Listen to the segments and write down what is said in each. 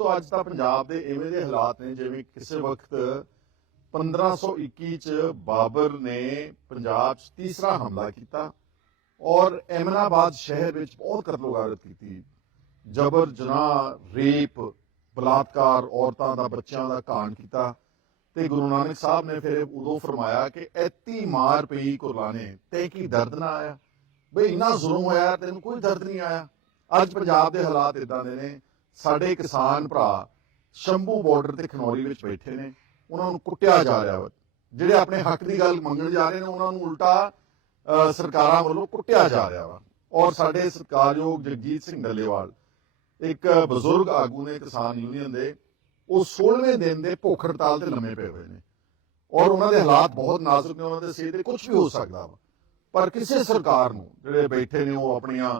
ਤੋਂ ਅੱਜ ਤਾਂ ਪੰਜਾਬ ਦੇ ਇਵੇਂ ਦੇ ਹਾਲਾਤ ਨੇ, ਜਿਵੇਂ ਕਿਸੇ ਵਕਤ 1521 ਚ ਬਾਬਰ ਨੇ ਪੰਜਾਬ 'ਚ ਤੀਸਰਾ ਹਮਲਾ ਕੀਤਾ ਔਰ ਐਮਨਾਬਾਦ ਸ਼ਹਿਰ ਵਿੱਚ ਬਹੁਤ ਕਤਲੋਗਾਰਤ ਕੀਤੀ। ਜਬਰ, ਜਨਾਹ, ਰੇਪ, ਬਲਾਤਕਾਰ ਔਰਤਾਂ ਦਾ, ਬੱਚਿਆਂ ਦਾ ਕਾਂਡ ਕੀਤਾ ਤੇ ਗੁਰੂ ਨਾਨਕ ਸਾਹਿਬ ਨੇ ਫਿਰ ਉਦੋਂ ਫਰਮਾਇਆ ਕਿ ਐਤੀ ਮਾਰ ਪਈ ਕੁਰਬਾਨੇ, ਤੇ ਕੀ ਦਰਦ ਨਾ ਆਇਆ? ਬਈ ਇੰਨਾ ਜ਼ੁਲਮ ਹੋਇਆ, ਤੈਨੂੰ ਕੋਈ ਦਰਦ ਨਹੀਂ ਆਇਆ? ਅੱਜ ਪੰਜਾਬ ਦੇ ਹਾਲਾਤ ਇਦਾਂ ਦੇ ਨੇ ਸਾਡੇ ਕਿਸਾਨ ਭਰਾ ਸ਼ੰਭੂ ਬਾਰਡਰ ਤੇ ਖਨੌਰੀ ਵਿੱਚ ਬੈਠੇ ਨੇ, ਉਹਨਾਂ ਨੂੰ ਕੁੱਟਿਆ ਜਾ ਰਿਹਾ ਵਾ। ਜਿਹੜੇ ਆਪਣੇ ਹੱਕ ਦੀ ਗੱਲ ਮੰਗਣ ਜਾ ਰਹੇ ਨੇ, ਉਹਨਾਂ ਨੂੰ ਉਲਟਾ ਸਰਕਾਰਾਂ ਵੱਲੋਂ ਕੁੱਟਿਆ ਜਾ ਰਿਹਾ ਵਾ। ਔਰ ਸਾਡੇ ਸਤਿਕਾਰਯੋਗ ਜਗਜੀਤ ਸਿੰਘ ਡੱਲੇਵਾਲ, ਇੱਕ ਬਜ਼ੁਰਗ ਆਗੂ ਨੇ ਕਿਸਾਨ ਯੂਨੀਅਨ ਦੇ, ਉਹ 16ਵੇਂ ਦਿਨ ਦੇ ਭੁੱਖ ਹੜਤਾਲ ਤੇ ਲੰਮੇ ਪਏ ਹੋਏ ਨੇ। ਔਰ ਉਹਨਾਂ ਦੇ ਹਾਲਾਤ ਬਹੁਤ ਨਾਜ਼ੁਕ ਨੇ, ਉਹਨਾਂ ਦੇ ਸਿਹਤ ਤੇ ਕੁਝ ਵੀ ਹੋ ਸਕਦਾ ਵਾ। ਪਰ ਕਿਸੇ ਸਰਕਾਰ ਨੂੰ, ਜਿਹੜੇ ਬੈਠੇ ਨੇ, ਉਹ ਆਪਣੀਆਂ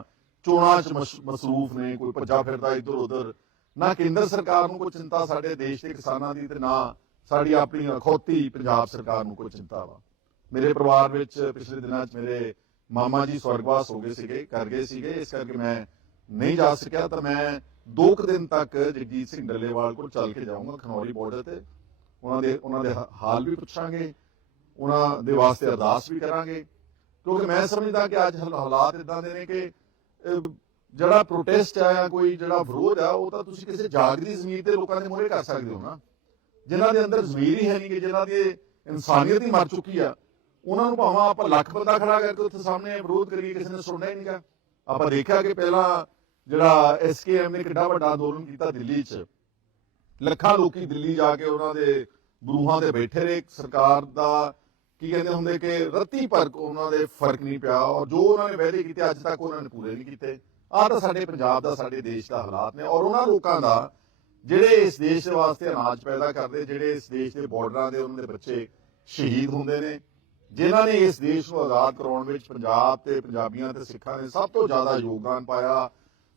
ਚੋਣਾਂ 'ਚ ਮਸਰੂਫ ਨੇ, ਕੋਈ ਭੱਜਾ ਫਿਰਦਾ ਇੱਧਰ ਉੱਧਰ। ਨਾ ਕੇਂਦਰ ਸਰਕਾਰ ਨੂੰ ਕੋਈ ਚਿੰਤਾ ਸਾਡੇ ਦੇਸ਼ ਦੇ ਕਿਸਾਨਾਂ ਦੀ ਤੇ ਨਾ ਸਾਡੀ ਆਪਣੀ ਅਖੌਤੀ ਪੰਜਾਬ ਸਰਕਾਰ ਨੂੰ ਕੋਈ ਚਿੰਤਾ ਵਾ। ਮੇਰੇ ਪਰਿਵਾਰ ਵਿੱਚ ਪਿਛਲੇ ਦਿਨਾਂ 'ਚ ਮੇਰੇ ਮਾਮਾ ਜੀ ਸਵਰਗਵਾਸ ਹੋ ਗਏ ਸੀਗੇ ਕਰ ਗਏ ਸੀਗੇ, ਇਸ ਕਰਕੇ ਮੈਂ ਨਹੀਂ ਜਾ ਸਕਿਆ, ਤਾਂ ਮੈਂ ਦੋ ਕੁ ਦਿਨ ਤੱਕ ਜਗਜੀਤ ਸਿੰਘ ਡੱਲੇਵਾਲ ਕੋਲ ਚੱਲ ਕੇ ਜਾਊਂਗਾ ਖਨੌਰੀ ਬਾਰਡਰ ਤੇ। ਉਹਨਾਂ ਦੇ ਉਹਨਾਂ ਦੇ ਹਾਲ ਵੀ ਪੁੱਛਾਂਗੇ, ਉਹਨਾਂ ਦੇ ਵਾਸਤੇ ਅਰਦਾਸ ਵੀ ਕਰਾਂਗੇ। ਕਿਉਂਕਿ ਮੈਂ ਸਮਝਦਾ ਕਿ ਅੱਜ ਹਾਲਾਤ ਇਦਾਂ ਦੇ ਨੇ ਕਿ ਜਿਹੜਾ ਪ੍ਰੋਟੈਸਟ ਆ ਜਾਂ ਕੋਈ ਜਿਹੜਾ ਵਿਰੋਧ ਆ, ਉਹ ਤਾਂ ਤੁਸੀਂ ਕਿਸੇ ਜਾਗਦੀ ਜ਼ਮੀਰ ਤੇ ਲੋਕਾਂ ਦੇ ਮੂਹਰੇ ਕਰ ਸਕਦੇ ਹੋ ਨਾ। ਜਿਨ੍ਹਾਂ ਦੇ ਅੰਦਰ ਜ਼ਮੀਰ ਹੀ ਹੈ ਨਹੀਂ ਕਿ ਜਿਨ੍ਹਾਂ ਦੀ ਇਨਸਾਨੀਅਤ ਹੀ ਮਰ ਚੁੱਕੀ ਆ, ਉਹਨਾਂ ਨੂੰ ਭਾਵੇਂ ਆਪਾਂ ਲੱਖ ਬੰਦਾ ਖੜਾ ਕਰਕੇ ਉੱਥੇ ਸਾਹਮਣੇ ਵਿਰੋਧ ਕਰੀਏ, ਕਿਸੇ ਨੇ ਸੁਣਨਾ ਹੀ ਨਹੀਂਗਾ ਆਪਾਂ ਦੇਖਿਆ ਕਿ ਪਹਿਲਾਂ ਜਿਹੜਾ ਐਸਕੇਐਮ ਨੇ ਕਿੱਡਾ ਵੱਡਾ ਅੰਦੋਲਨ ਕੀਤਾ ਦਿੱਲੀ 'ਚ। ਲੱਖਾਂ ਲੋਕੀ ਦਿੱਲੀ ਜਾ ਕੇ ਉਹਨਾਂ ਦੇ ਬਰੂਹਾਂ ਤੇ ਬੈਠੇ ਰਹੇ। ਸਰਕਾਰ ਦਾ ਕੀ ਕਹਿੰਦੇ ਹੁੰਦੇ ਕਿ ਰੱਤੀ ਪਰ ਉਹਨਾਂ ਦੇ ਫ਼ਰਕ ਨਹੀਂ ਪਿਆ ਔਰ ਜੋ ਉਹਨਾਂ ਨੇ ਵਾਅਦੇ ਕੀਤੇ ਅੱਜ ਤੱਕ ਉਹਨਾਂ ਨੇ ਪੂਰੇ ਨਹੀਂ ਕੀਤੇ। ਆਹ ਤਾਂ ਸਾਡੇ ਪੰਜਾਬ ਦਾ, ਸਾਡੇ ਦੇਸ਼ ਦਾ ਹਾਲਾਤ ਨੇ ਔਰ ਉਹਨਾਂ ਲੋਕਾਂ ਦਾ ਜਿਹੜੇ ਇਸ ਦੇਸ਼ ਦੇ ਵਾਸਤੇ ਅਨਾਜ ਪੈਦਾ ਕਰਦੇ, ਜਿਹੜੇ ਇਸ ਦੇਸ਼ ਦੇ ਬਾਰਡਰਾਂ ਦੇ ਉਹਨਾਂ ਦੇ ਬੱਚੇ ਸ਼ਹੀਦ ਹੁੰਦੇ ਨੇ, ਜਿਨ੍ਹਾਂ ਨੇ ਇਸ ਦੇਸ਼ ਨੂੰ ਆਜ਼ਾਦ ਕਰਾਉਣ ਵਿੱਚ ਪੰਜਾਬ ਤੇ ਪੰਜਾਬੀਆਂ ਤੇ ਸਿੱਖਾਂ ਨੇ ਸਭ ਤੋਂ ਜ਼ਿਆਦਾ ਯੋਗਦਾਨ ਪਾਇਆ,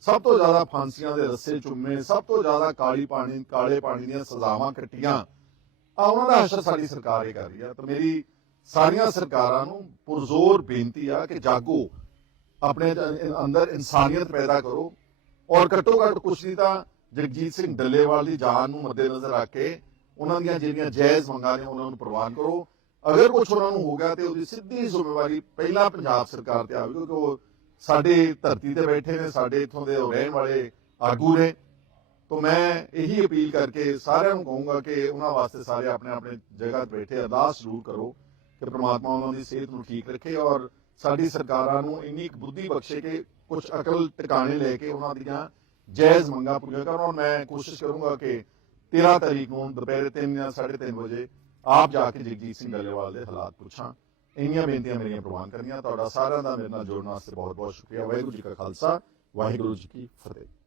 ਸਭ ਤੋਂ ਜ਼ਿਆਦਾ ਫਾਂਸੀਆਂ ਦੇ ਰੱਸੇ ਚੁੰਮੇ, ਸਭ ਤੋਂ ਜ਼ਿਆਦਾ ਕਾਲੀ ਪਾਣੀ, ਕਾਲੇ ਪਾਣੀ ਦੀਆਂ ਸਜ਼ਾਵਾਂ ਕੱਟੀਆਂ। ਆ ਉਹਨਾਂ ਦਾ ਅਸਰ ਸਾਡੀ ਸਰਕਾਰ ਇਹ ਕਰ ਰਹੀ ਆ ਤਾਂ ਮੇਰੀ ਸਾਰੀਆਂ ਸਰਕਾਰਾਂ ਨੂੰ ਪੁਰਜ਼ੋਰ ਬੇਨਤੀ ਆ ਕਿ ਜਾਗੋ, ਆਪਣੇ ਅੰਦਰ ਇਨਸਾਨੀਅਤ ਪੈਦਾ ਕਰੋ। ਔਰ ਘੱਟੋ ਘੱਟ ਕੁਛ ਨਹੀਂ ਤਾਂ ਜਗਜੀਤ ਸਿੰਘ ਡੱਲੇਵਾਲ ਦੀ ਜਾਨ ਨੂੰ ਮੱਦੇਨਜ਼ਰ ਰੱਖ ਕੇ ਉਹਨਾਂ ਦੀਆਂ ਜਿਹੜੀਆਂ ਜਾਇਜ਼ ਮੰਗਾਂ ਨੇ ਉਹਨਾਂ ਨੂੰ ਪ੍ਰਵਾਨ ਕਰੋ। ਅਗਰ ਕੁਝ ਉਹਨਾਂ ਨੂੰ ਹੋ ਗਿਆ ਤੇ ਉਹਦੀ ਸਿੱਧੀ ਜ਼ਿੰਮੇਵਾਰੀ ਪਹਿਲਾਂ ਪੰਜਾਬ ਸਰਕਾਰ ਤੇ ਆਵੇ, ਕਿਉਂਕਿ ਉਹ ਸਾਡੇ ਧਰਤੀ ਤੇ ਬੈਠੇ ਨੇ, ਸਾਡੇ ਇਥੋਂ ਦੇ ਰਹਿਣ ਵਾਲੇ ਆਗੂ ਨੇ। ਤੋਂ ਮੈਂ ਇਹੀ ਅਪੀਲ ਕਰਕੇ ਸਾਰਿਆਂ ਨੂੰ ਕਹੂੰਗਾ ਕਿ ਉਹਨਾਂ ਵਾਸਤੇ ਸਾਰੇ ਆਪਣੇ ਆਪਣੇ ਜਗ੍ਹਾ ਤੇ ਬੈਠੇ ਅਰਦਾਸ ਜ਼ਰੂਰ ਕਰੋ। ਕਿ ਪ੍ਰਮਾਤਮਾ ਉਹਨਾਂ ਦੀ ਸਿਹਤ ਨੂੰ ਠੀਕ ਰੱਖੇ ਔਰ ਸਾਡੀ ਸਰਕਾਰਾਂ ਨੂੰ ਇੰਨੀ ਕੁ ਬੁੱਧੀ ਬਖਸ਼ੇ ਕਿ ਕੁਝ ਅਕਲ ਟਿਕਾਣੇ ਲੈ ਕੇ ਉਹਨਾਂ ਦੀਆਂ ਜਾਇਜ਼ ਮੰਗਾਂ ਪੂਰੀਆਂ ਕਰਨ ਔਰ ਮੈਂ ਕੋਸ਼ਿਸ਼ ਕਰੂੰਗਾ ਕਿ 13 ਤਰੀਕ ਨੂੰ ਦੁਪਹਿਰੇ 3 ਜਾਂ 3:30 ਵਜੇ ਆਪ ਜਾ ਕੇ ਜਗਜੀਤ ਸਿੰਘ ਡੱਲੇਵਾਲ ਦੇ ਹਾਲਾਤ ਪੁੱਛਾਂ। ਇੰਨੀਆਂ ਬੇਨਤੀਆਂ ਮੇਰੀਆਂ ਪ੍ਰਵਾਨ ਕਰਨੀਆਂ। ਤੁਹਾਡਾ ਸਾਰਿਆਂ ਦਾ ਮੇਰੇ ਨਾਲ ਜੁੜਨ ਵਾਸਤੇ ਬਹੁਤ ਬਹੁਤ ਸ਼ੁਕਰੀਆ। ਵਾਹਿਗੁਰੂ ਜੀ ਕਾ ਖਾਲਸਾ, ਵਾਹਿਗੁਰੂ ਜੀ ਕੀ ਫਤਿਹ।